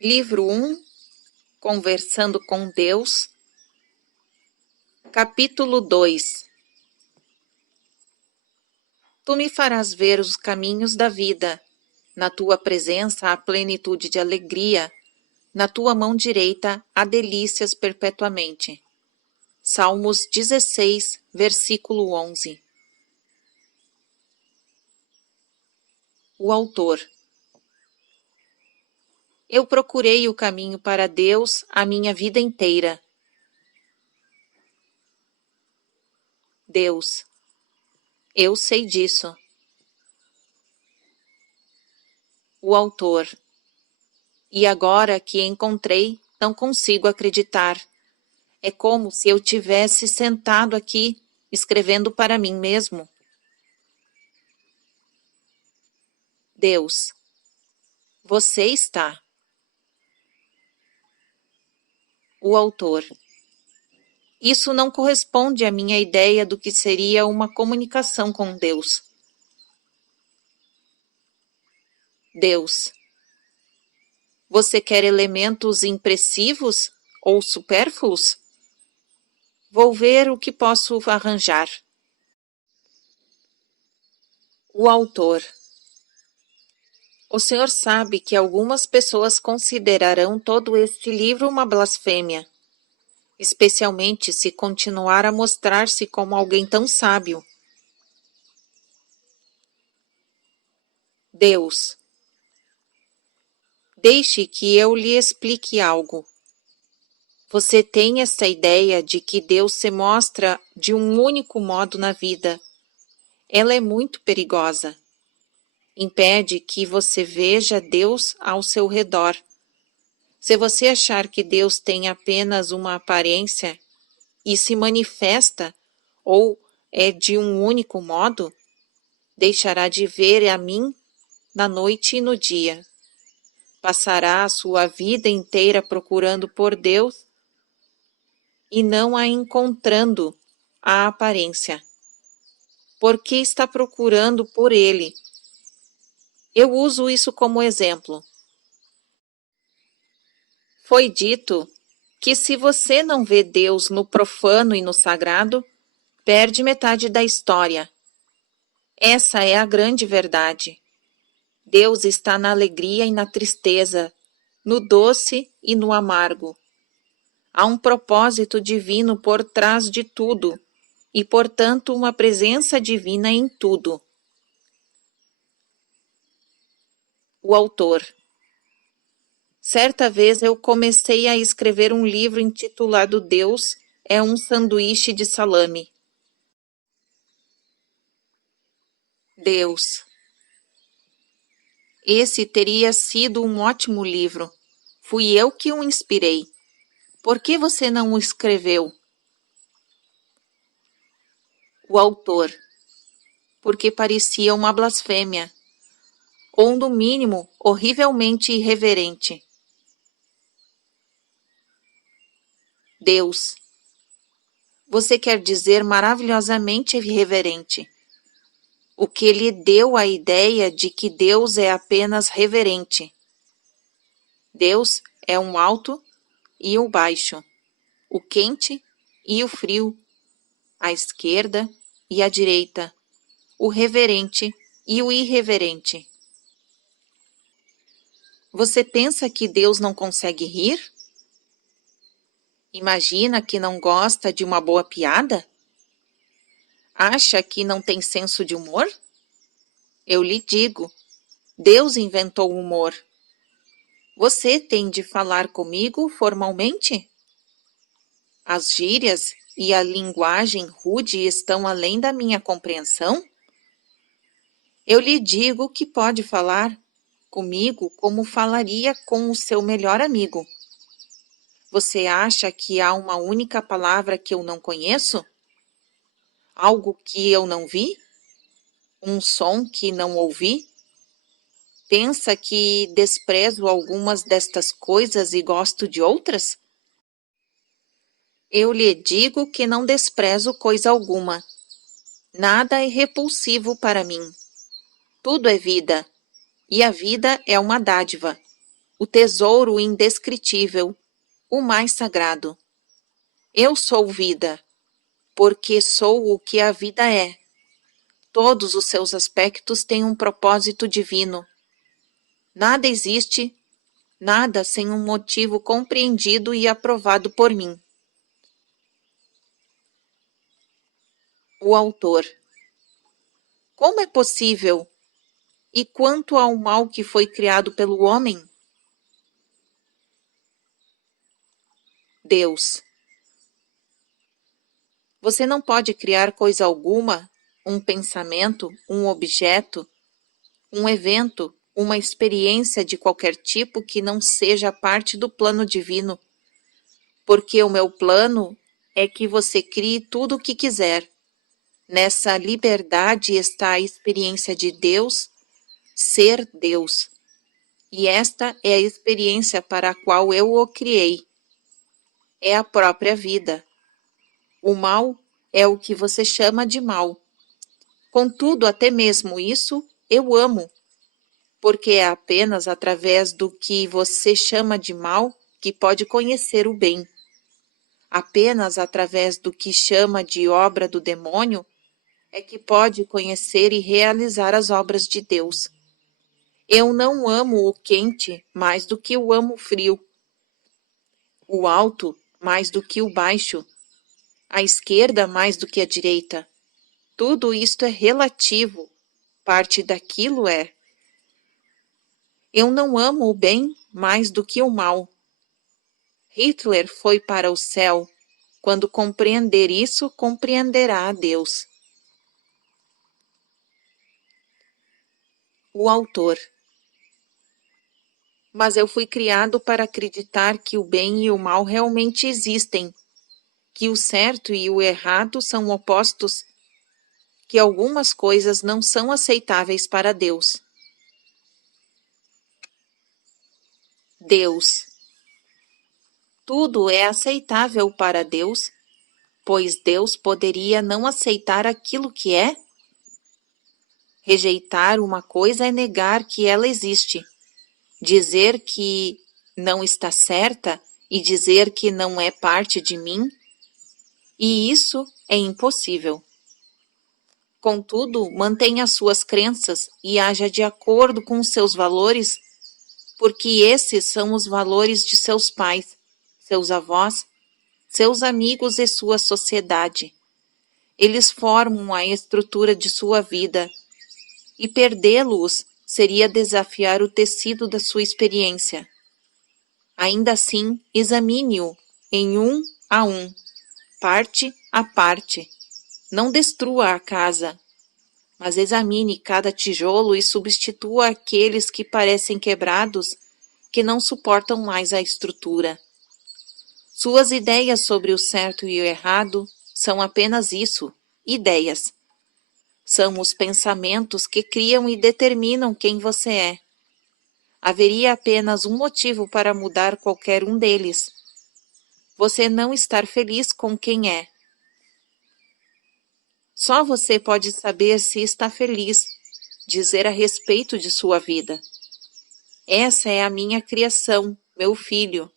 Livro 1, Conversando com Deus, capítulo 2. Tu me farás ver os caminhos da vida, na tua presença há plenitude de alegria, na tua mão direita há delícias perpetuamente. Salmos 16, versículo 11. O autor. Eu procurei o caminho para Deus a minha vida inteira. Deus. Eu sei disso. O autor. E agora que encontrei, não consigo acreditar. É como se eu tivesse sentado aqui, escrevendo para mim mesmo. Deus. Você está. O autor. Isso não corresponde à minha ideia do que seria uma comunicação com Deus. Deus. Você quer elementos impressivos ou supérfluos? Vou ver o que posso arranjar. O autor. O senhor sabe que algumas pessoas considerarão todo este livro uma blasfêmia, especialmente se continuar a mostrar-se como alguém tão sábio. Deus. Deixe que eu lhe explique algo. Você tem essa ideia de que Deus se mostra de um único modo na vida. Ela é muito perigosa. Impede que você veja Deus ao seu redor. Se você achar que Deus tem apenas uma aparência e se manifesta ou é de um único modo, deixará de ver a mim na noite e no dia. Passará a sua vida inteira procurando por Deus e não a encontrando a aparência. Porque está procurando por Ele. Eu uso isso como exemplo. Foi dito que se você não vê Deus no profano e no sagrado, perde metade da história. Essa é a grande verdade. Deus está na alegria e na tristeza, no doce e no amargo. Há um propósito divino por trás de tudo e, portanto, uma presença divina em tudo. O autor. Certa vez eu comecei a escrever um livro intitulado Deus é um sanduíche de salame. Deus. Esse teria sido um ótimo livro. Fui eu que o inspirei. Por que você não o escreveu? O autor. Porque parecia uma blasfêmia, ou no mínimo, horrivelmente irreverente. Deus. Você quer dizer maravilhosamente irreverente. O que lhe deu a ideia de que Deus é apenas reverente. Deus é um alto e o baixo, o quente e o frio, a esquerda e a direita, o reverente e o irreverente. Você pensa que Deus não consegue rir? Imagina que não gosta de uma boa piada? Acha que não tem senso de humor? Eu lhe digo, Deus inventou o humor. Você tem de falar comigo formalmente? As gírias e a linguagem rude estão além da minha compreensão? Eu lhe digo que pode falar comigo como falaria com o seu melhor amigo. Você acha que há uma única palavra que eu não conheço? Algo que eu não vi? Um som que não ouvi? Pensa que desprezo algumas destas coisas e gosto de outras? Eu lhe digo que não desprezo coisa alguma. Nada é repulsivo para mim. Tudo é vida, e a vida é uma dádiva. o tesouro indescritível, o mais sagrado. Eu sou vida, porque sou o que a vida é. Todos os seus aspectos têm um propósito divino. Nada existe, nada sem um motivo compreendido e aprovado por mim. O autor. Como é possível? E quanto ao mal que foi criado pelo homem? Deus. Você não pode criar coisa alguma, um pensamento, um objeto, um evento, uma experiência de qualquer tipo que não seja parte do plano divino, porque o meu plano é que você crie tudo o que quiser. Nessa liberdade está a experiência de Deus, ser Deus. E esta é a experiência para a qual eu o criei. É a própria vida. O mal é o que você chama de mal. Contudo, até mesmo isso eu amo, porque é apenas através do que você chama de mal que pode conhecer o bem. Apenas através do que chama de obra do demônio é que pode conhecer e realizar as obras de Deus. Eu não amo o quente mais do que eu amo o frio, o alto mais do que o baixo, a esquerda mais do que a direita. Tudo isto é relativo, parte daquilo é. Eu não amo o bem mais do que o mal. Hitler foi para o céu. Quando compreender isso, compreenderá a Deus. O autor. Mas eu fui criado para acreditar que o bem e o mal realmente existem, que o certo e o errado são opostos, que algumas coisas não são aceitáveis para Deus. Deus. Tudo é aceitável para Deus, pois Deus poderia não aceitar aquilo que é? Rejeitar uma coisa é negar que ela existe. Dizer que não está certa e dizer que não é parte de mim, e isso é impossível. Contudo, mantenha suas crenças e haja de acordo com os seus valores, porque esses são os valores de seus pais, seus avós, seus amigos e sua sociedade. Eles formam a estrutura de sua vida, e perdê-los seria desafiar o tecido da sua experiência. Ainda assim, examine-o em um a um, parte a parte. Não destrua a casa, mas examine cada tijolo e substitua aqueles que parecem quebrados, que não suportam mais a estrutura. Suas ideias sobre o certo e o errado são apenas isso, ideias. São os pensamentos que criam e determinam quem você é. Haveria apenas um motivo para mudar qualquer um deles: você não estar feliz com quem é. Só você pode saber se está feliz, dizer a respeito de sua vida. Essa é a minha criação, meu filho,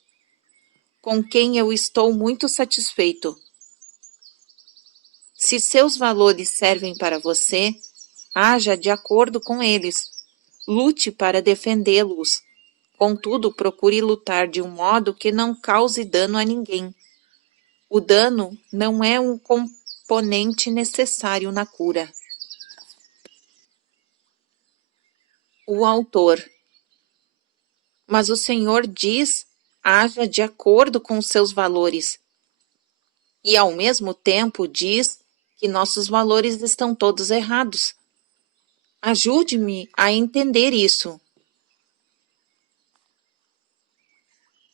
com quem eu estou muito satisfeito. Se seus valores servem para você, haja de acordo com eles. Lute para defendê-los. Contudo, procure lutar de um modo que não cause dano a ninguém. O dano não é um componente necessário na cura. O autor. Mas o Senhor diz: haja de acordo com os seus valores. E ao mesmo tempo diz que nossos valores estão todos errados. Ajude-me a entender isso.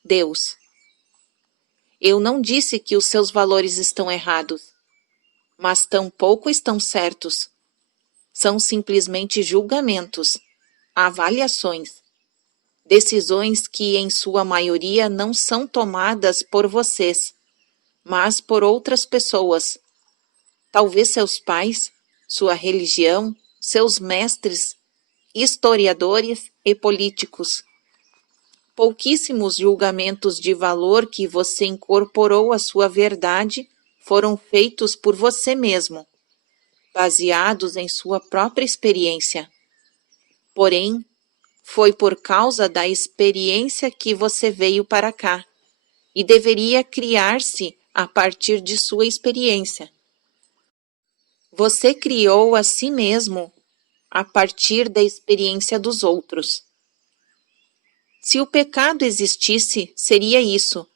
Deus. Eu não disse que os seus valores estão errados, mas tampouco estão certos. São simplesmente julgamentos, avaliações, decisões que, em sua maioria, não são tomadas por vocês, mas por outras pessoas. Talvez seus pais, sua religião, seus mestres, historiadores e políticos. Pouquíssimos julgamentos de valor que você incorporou à sua verdade foram feitos por você mesmo, baseados em sua própria experiência. Porém, foi por causa da experiência que você veio para cá e deveria criar-se a partir de sua experiência. Você criou a si mesmo a partir da experiência dos outros. Se o pecado existisse, seria isso: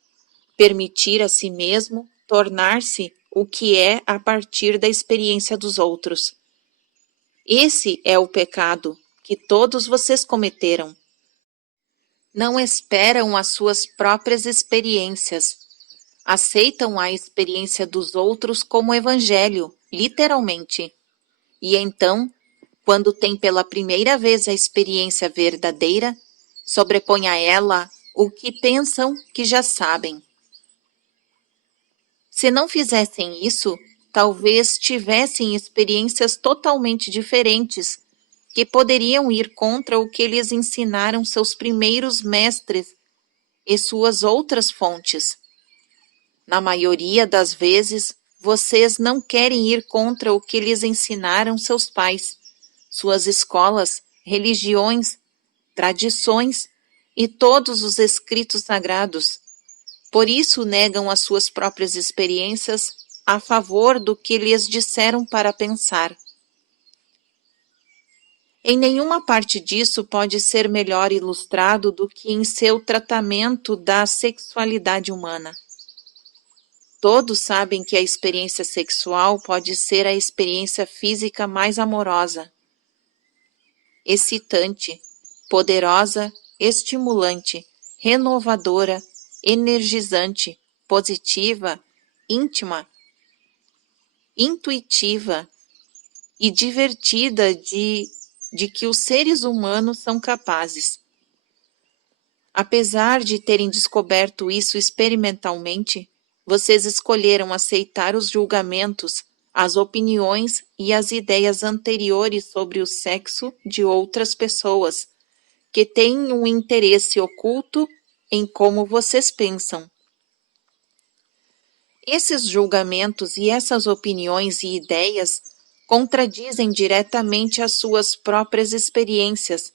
permitir a si mesmo tornar-se o que é a partir da experiência dos outros. Esse é o pecado que todos vocês cometeram. Não esperam as suas próprias experiências. Aceitam a experiência dos outros como evangelho, literalmente. E então, quando tem pela primeira vez a experiência verdadeira, sobrepõe a ela o que pensam que já sabem. Se não fizessem isso, talvez tivessem experiências totalmente diferentes, que poderiam ir contra o que lhes ensinaram seus primeiros mestres e suas outras fontes. Na maioria das vezes, vocês não querem ir contra o que lhes ensinaram seus pais, suas escolas, religiões, tradições e todos os escritos sagrados. Por isso negam as suas próprias experiências a favor do que lhes disseram para pensar. Em nenhuma parte disso pode ser melhor ilustrado do que em seu tratamento da sexualidade humana. Todos sabem que a experiência sexual pode ser a experiência física mais amorosa, excitante, poderosa, estimulante, renovadora, energizante, positiva, íntima, intuitiva e divertida de que os seres humanos são capazes. Apesar de terem descoberto isso experimentalmente, vocês escolheram aceitar os julgamentos, as opiniões e as ideias anteriores sobre o sexo de outras pessoas, que têm um interesse oculto em como vocês pensam. Esses julgamentos e essas opiniões e ideias contradizem diretamente as suas próprias experiências,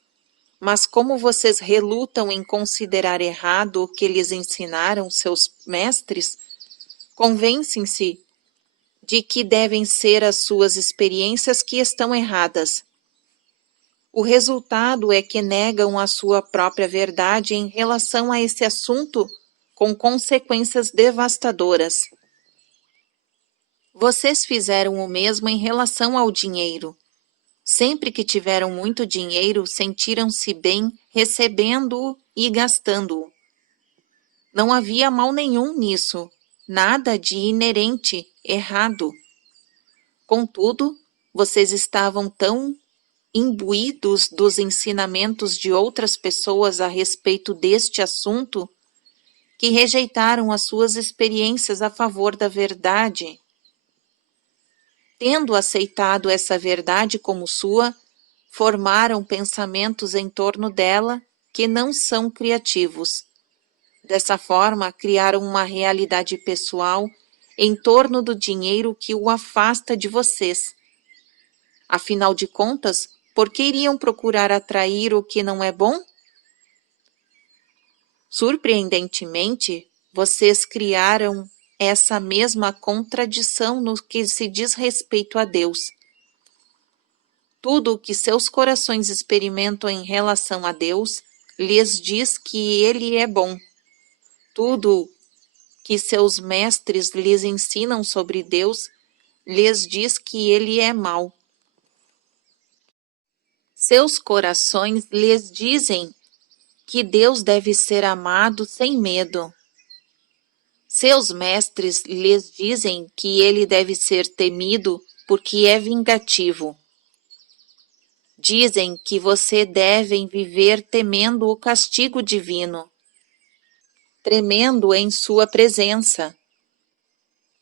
mas como vocês relutam em considerar errado o que lhes ensinaram seus mestres, convencem-se de que devem ser as suas experiências que estão erradas. O resultado é que negam a sua própria verdade em relação a esse assunto, com consequências devastadoras. Vocês fizeram o mesmo em relação ao dinheiro. Sempre que tiveram muito dinheiro, sentiram-se bem recebendo-o e gastando-o. Não havia mal nenhum nisso, nada de inerente, errado. Contudo, vocês estavam tão imbuídos dos ensinamentos de outras pessoas a respeito deste assunto que rejeitaram as suas experiências a favor da verdade. Tendo aceitado essa verdade como sua, formaram pensamentos em torno dela que não são criativos. Dessa forma, criaram uma realidade pessoal em torno do dinheiro que o afasta de vocês. Afinal de contas, por que iriam procurar atrair o que não é bom? Surpreendentemente, vocês criaram essa mesma contradição no que se diz respeito a Deus. Tudo o que seus corações experimentam em relação a Deus lhes diz que Ele é bom. Tudo que seus mestres lhes ensinam sobre Deus lhes diz que Ele é mau. Seus corações lhes dizem que Deus deve ser amado sem medo. Seus mestres lhes dizem que ele deve ser temido porque é vingativo. Dizem que você deve viver temendo o castigo divino, tremendo em sua presença.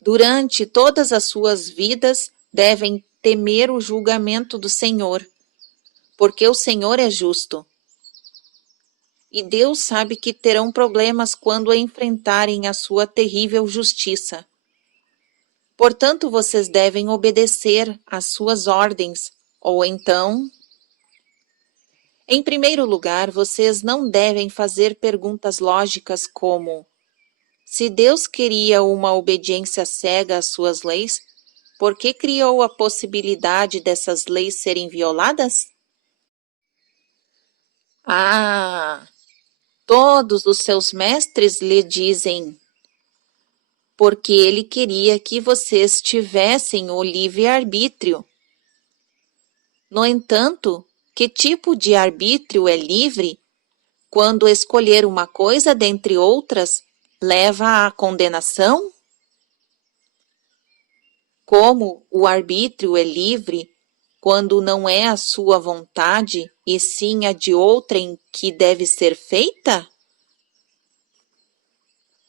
Durante todas as suas vidas, devem temer o julgamento do Senhor, porque o Senhor é justo. e Deus sabe que terão problemas quando enfrentarem a sua terrível justiça. Portanto, vocês devem obedecer às suas ordens, ou então... Em primeiro lugar, vocês não devem fazer perguntas lógicas como: se Deus queria uma obediência cega às suas leis, por que criou a possibilidade dessas leis serem violadas? Ah, todos os seus mestres lhe dizem: porque ele queria que vocês tivessem o livre-arbítrio. No entanto, que tipo de arbítrio é livre quando escolher uma coisa dentre outras leva à condenação? Como o arbítrio é livre quando não é a sua vontade e sim a de outrem que deve ser feita?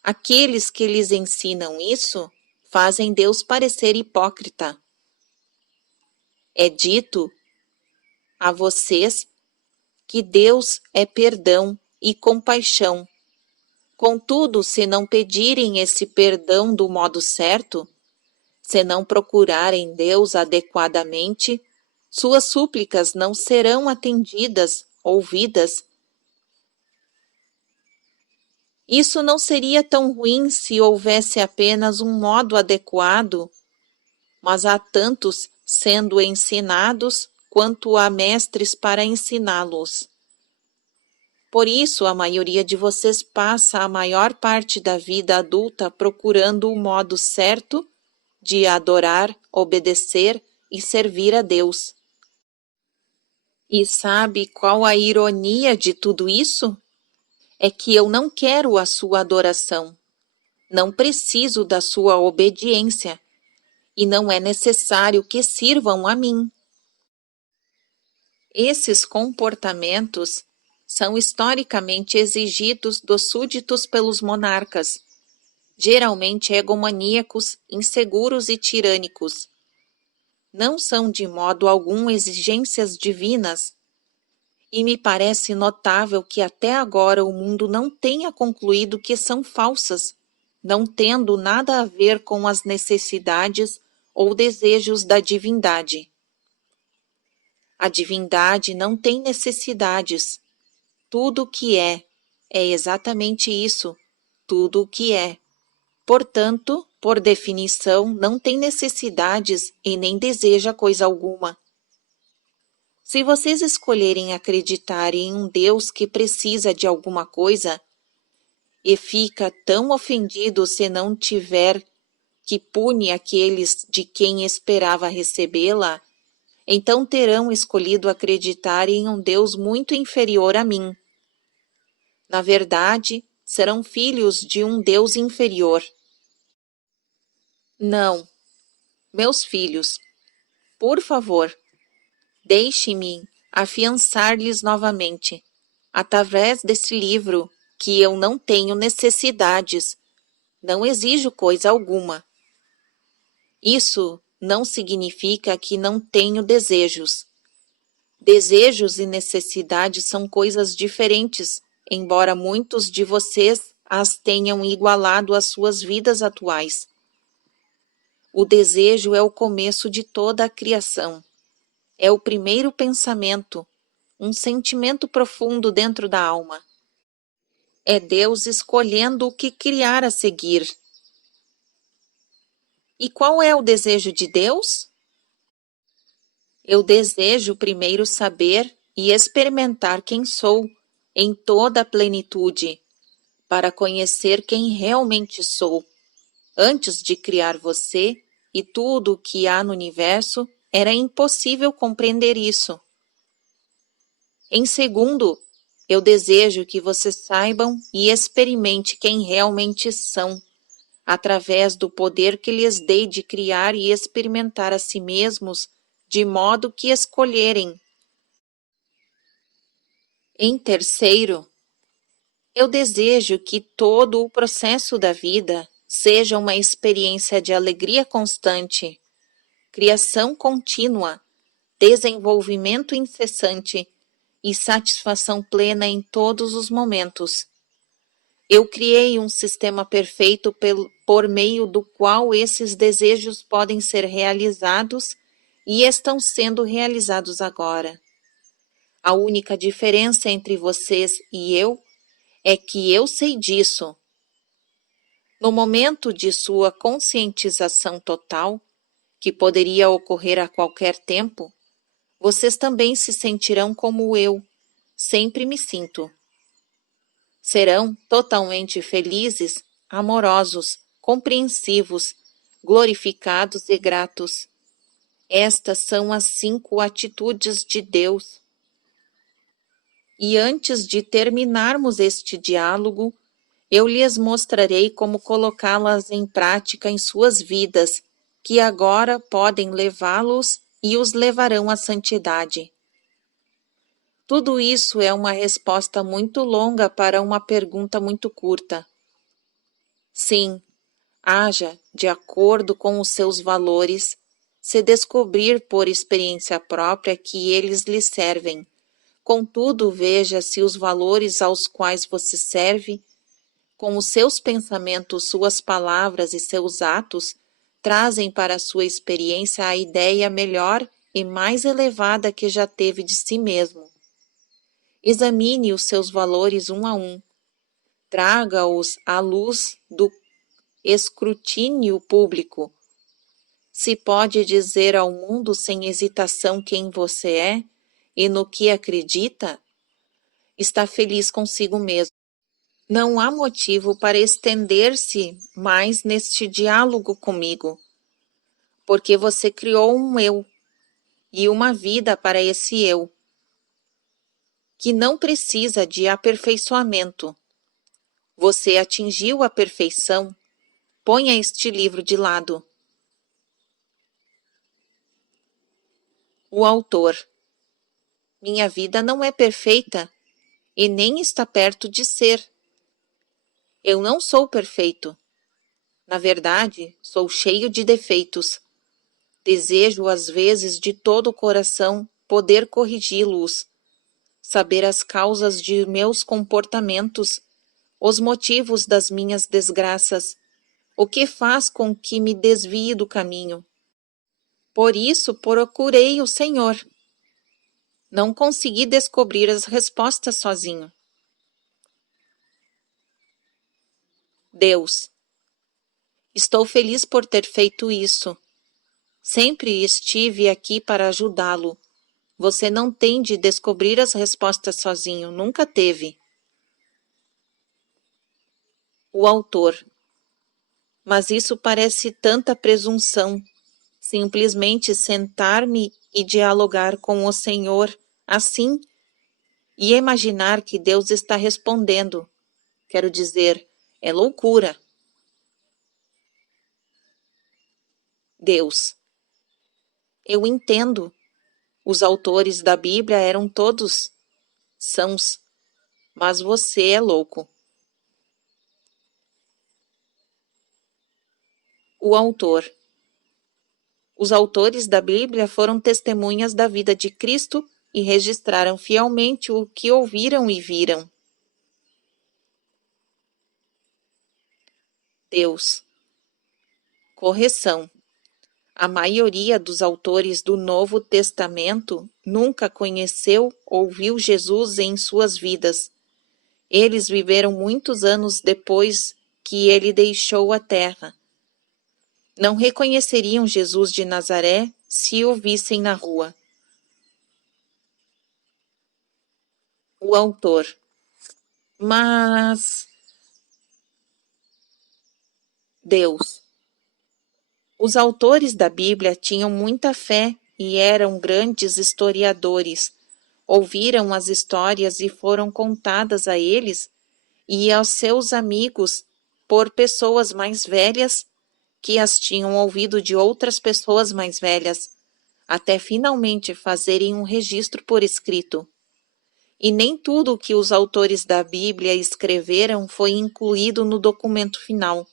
Aqueles que lhes ensinam isso fazem Deus parecer hipócrita. É dito a vocês que Deus é perdão e compaixão. Contudo, se não pedirem esse perdão do modo certo, se não procurarem Deus adequadamente, suas súplicas não serão atendidas, ouvidas. Isso não seria tão ruim se houvesse apenas um modo adequado, mas há tantos sendo ensinados quanto há mestres para ensiná-los. Por isso, a maioria de vocês passa a maior parte da vida adulta procurando o modo certo de adorar, obedecer e servir a Deus. E sabe qual a ironia de tudo isso? É que eu não quero a sua adoração, não preciso da sua obediência, e não é necessário que sirvam a mim. Esses comportamentos são historicamente exigidos dos súditos pelos monarcas, geralmente egomaníacos, inseguros e tirânicos. Não são de modo algum exigências divinas, e me parece notável que até agora o mundo não tenha concluído que são falsas, não tendo nada a ver com as necessidades ou desejos da divindade. A divindade não tem necessidades. Tudo o que é exatamente isso, tudo o que é. Portanto, por definição, não tem necessidades e nem deseja coisa alguma. Se vocês escolherem acreditar em um Deus que precisa de alguma coisa e fica tão ofendido se não tiver que pune aqueles de quem esperava recebê-la, então terão escolhido acreditar em um Deus muito inferior a mim. Na verdade, serão filhos de um Deus inferior. Não, meus filhos, por favor, deixe-me afiançar-lhes novamente, através desse livro, que eu não tenho necessidades, não exijo coisa alguma. Isso não significa que não tenho desejos. Desejos e necessidades são coisas diferentes, embora muitos de vocês as tenham igualado às suas vidas atuais. O desejo é o começo de toda a criação. É o primeiro pensamento, um sentimento profundo dentro da alma. É Deus escolhendo o que criar a seguir. E qual é o desejo de Deus? Eu desejo primeiro saber e experimentar quem sou, em toda a plenitude, para conhecer quem realmente sou. Antes de criar você e tudo o que há no universo, era impossível compreender isso. Em segundo, eu desejo que vocês saibam e experimente quem realmente são, através do poder que lhes dei de criar e experimentar a si mesmos, de modo que escolherem. Em terceiro, eu desejo que todo o processo da vida seja uma experiência de alegria constante, criação contínua, desenvolvimento incessante e satisfação plena em todos os momentos. Eu criei um sistema perfeito por meio do qual esses desejos podem ser realizados e estão sendo realizados agora. A única diferença entre vocês e eu é que eu sei disso. No momento de sua conscientização total, que poderia ocorrer a qualquer tempo, vocês também se sentirão como eu sempre me sinto. Serão totalmente felizes, amorosos, compreensivos, glorificados e gratos. Estas são as 5 atitudes de Deus. E antes de terminarmos este diálogo, eu lhes mostrarei como colocá-las em prática em suas vidas, que agora podem levá-los e os levarão à santidade. Tudo isso é uma resposta muito longa para uma pergunta muito curta. Sim, haja de acordo com os seus valores, se descobrir por experiência própria que eles lhe servem. Contudo, veja se os valores aos quais você serve, com os seus pensamentos, suas palavras e seus atos, trazem para a sua experiência a ideia melhor e mais elevada que já teve de si mesmo. Examine os seus valores um a um. Traga-os à luz do escrutínio público. Se pode dizer ao mundo sem hesitação quem você é e no que acredita, está feliz consigo mesmo. Não há motivo para estender-se mais neste diálogo comigo, porque você criou um eu e uma vida para esse eu, que não precisa de aperfeiçoamento. Você atingiu a perfeição, ponha este livro de lado. O autor. Minha vida não é perfeita e nem está perto de ser. Eu não sou perfeito. Na verdade, sou cheio de defeitos. Desejo, às vezes, de todo o coração, poder corrigi-los, saber as causas de meus comportamentos, os motivos das minhas desgraças, o que faz com que me desvie do caminho. Por isso, procurei o Senhor. Não consegui descobrir as respostas sozinho. Deus. Estou feliz por ter feito isso. Sempre estive aqui para ajudá-lo. Você não tem de descobrir as respostas sozinho, nunca teve. O autor. Mas isso parece tanta presunção. Simplesmente sentar-me e dialogar com o Senhor assim e imaginar que Deus está respondendo. Quero dizer, é loucura. Deus. Eu entendo. Os autores da Bíblia eram todos sãos, mas você é louco. O autor. Os autores da Bíblia foram testemunhas da vida de Cristo e registraram fielmente o que ouviram e viram. Deus. Correção. A maioria dos autores do Novo Testamento nunca conheceu ou viu Jesus em suas vidas. Eles viveram muitos anos depois que ele deixou a terra. Não reconheceriam Jesus de Nazaré se o vissem na rua. O autor. Mas Deus. Os autores da Bíblia tinham muita fé e eram grandes historiadores. Ouviram as histórias e foram contadas a eles e aos seus amigos por pessoas mais velhas que as tinham ouvido de outras pessoas mais velhas, até finalmente fazerem um registro por escrito. E nem tudo o que os autores da Bíblia escreveram foi incluído no documento final.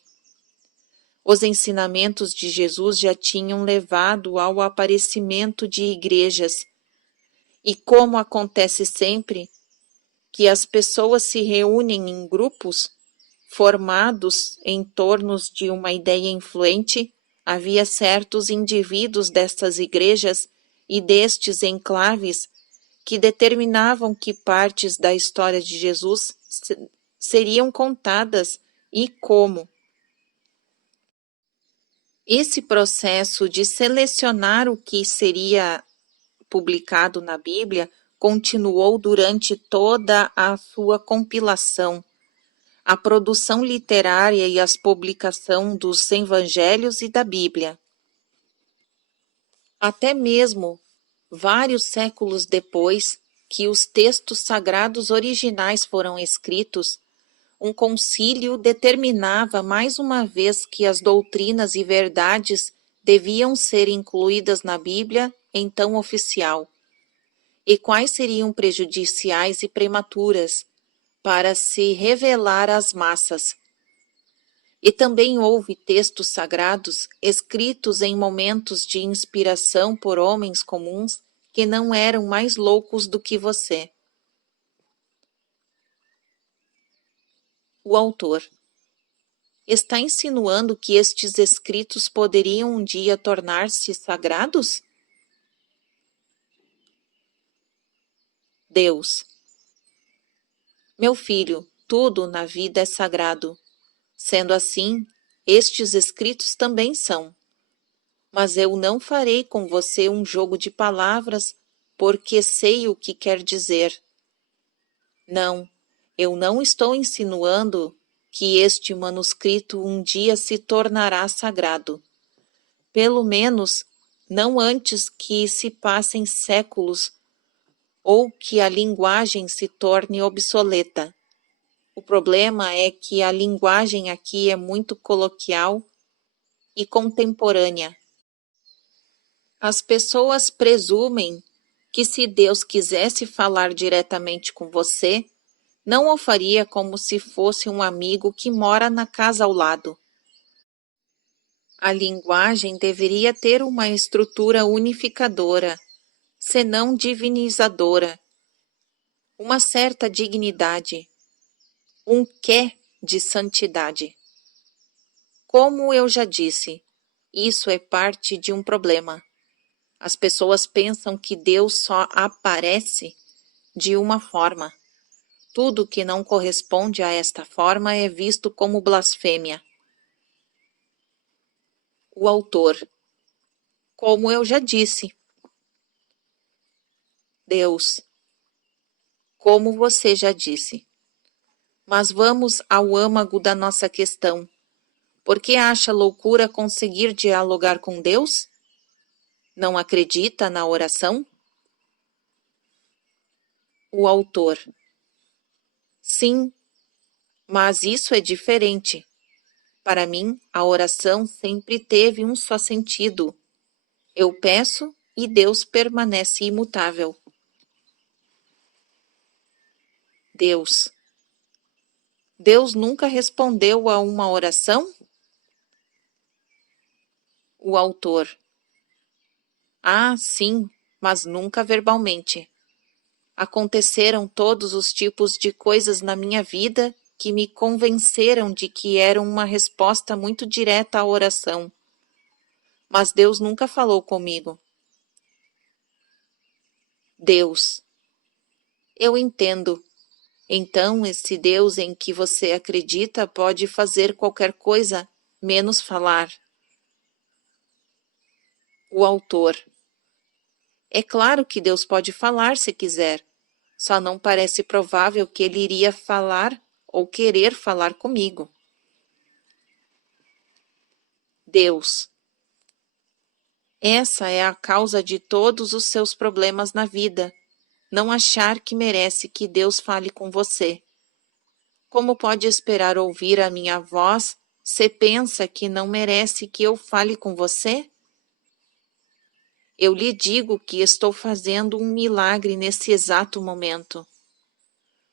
Os ensinamentos de Jesus já tinham levado ao aparecimento de igrejas, E como acontece sempre que as pessoas se reúnem em grupos formados em torno de uma ideia influente, havia certos indivíduos destas igrejas e destes enclaves que determinavam que partes da história de Jesus seriam contadas e como. Esse processo de selecionar o que seria publicado na Bíblia continuou durante toda a sua compilação, a produção literária e a publicação dos evangelhos e da Bíblia. Até mesmo vários séculos depois que os textos sagrados originais foram escritos, um concílio determinava mais uma vez que as doutrinas e verdades deviam ser incluídas na Bíblia, então oficial, e quais seriam prejudiciais e prematuras para se revelar às massas. E também houve textos sagrados escritos em momentos de inspiração por homens comuns que não eram mais loucos do que você. O autor está insinuando que estes escritos poderiam um dia tornar-se sagrados? Deus. Meu filho, tudo na vida é sagrado. Sendo assim, estes escritos também são. Mas eu não farei com você um jogo de palavras, porque sei o que quer dizer. Não, eu não estou insinuando que este manuscrito um dia se tornará sagrado. Pelo menos, não antes que se passem séculos ou que a linguagem se torne obsoleta. O problema é que a linguagem aqui é muito coloquial e contemporânea. As pessoas presumem que se Deus quisesse falar diretamente com você, não o faria como se fosse um amigo que mora na casa ao lado. A linguagem deveria ter uma estrutura unificadora, senão divinizadora, uma certa dignidade, um quê de santidade. Como eu já disse, isso é parte de um problema. As pessoas pensam que Deus só aparece de uma forma. Tudo que não corresponde a esta forma é visto como blasfêmia. O autor. Como eu já disse. Deus. Como você já disse. Mas vamos ao âmago da nossa questão. Por que acha loucura conseguir dialogar com Deus? Não acredita na oração? O autor. Sim, mas isso é diferente. Para mim, a oração sempre teve um só sentido. Eu peço e Deus permanece imutável. Deus. Deus nunca respondeu a uma oração? O autor. Ah, sim, mas nunca verbalmente. Aconteceram todos os tipos de coisas na minha vida que me convenceram de que eram uma resposta muito direta à oração. Mas Deus nunca falou comigo. Deus. Eu entendo. Então, esse Deus em que você acredita pode fazer qualquer coisa, menos falar. O autor. É claro que Deus pode falar se quiser, só não parece provável que ele iria falar ou querer falar comigo. Deus. Essa é a causa de todos os seus problemas na vida, não achar que merece que Deus fale com você. Como pode esperar ouvir a minha voz se pensa que não merece que eu fale com você? Eu lhe digo que estou fazendo um milagre nesse exato momento.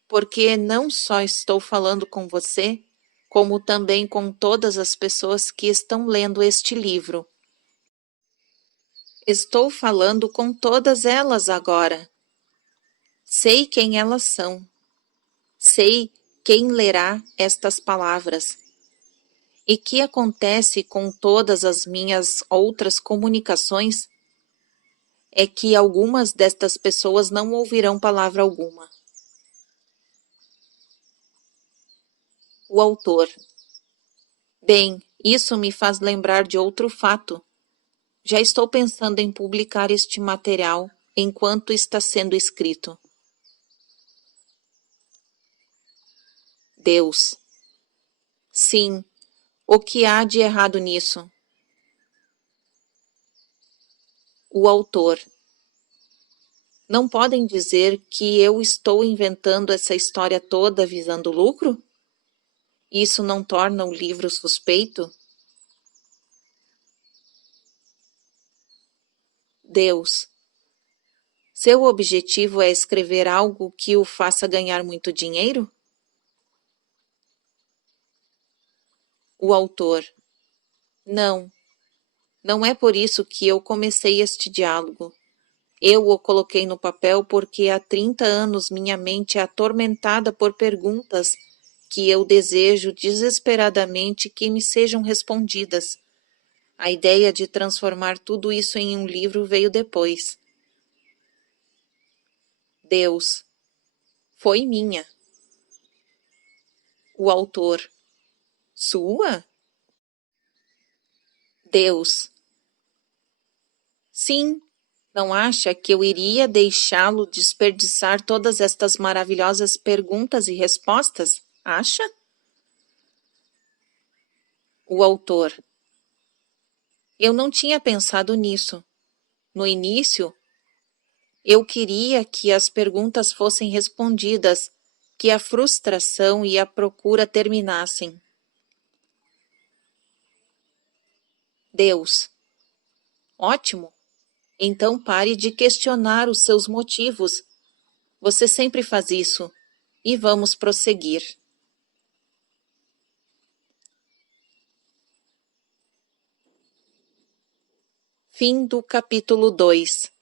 Porque não só estou falando com você, como também com todas as pessoas que estão lendo este livro. Estou falando com todas elas agora. Sei quem elas são. Sei quem lerá estas palavras. E que acontece com todas as minhas outras comunicações é que algumas destas pessoas não ouvirão palavra alguma. O autor. Bem, isso me faz lembrar de outro fato. Já estou pensando em publicar este material enquanto está sendo escrito. Deus. Sim, o que há de errado nisso? O autor. Não podem dizer que eu estou inventando essa história toda visando lucro? Isso não torna o livro suspeito? Deus. Seu objetivo é escrever algo que o faça ganhar muito dinheiro? O autor. Não, não é por isso que eu comecei este diálogo. Eu o coloquei no papel porque há 30 anos minha mente é atormentada por perguntas que eu desejo desesperadamente que me sejam respondidas. A ideia de transformar tudo isso em um livro veio depois. Deus. Foi minha. O autor. Sua? Deus. Sim. Não acha que eu iria deixá-lo desperdiçar todas estas maravilhosas perguntas e respostas? Acha? O autor. Eu não tinha pensado nisso. No início, eu queria que as perguntas fossem respondidas, que a frustração e a procura terminassem. Deus. Ótimo. Então pare de questionar os seus motivos. Você sempre faz isso. E vamos prosseguir. Fim do capítulo 2.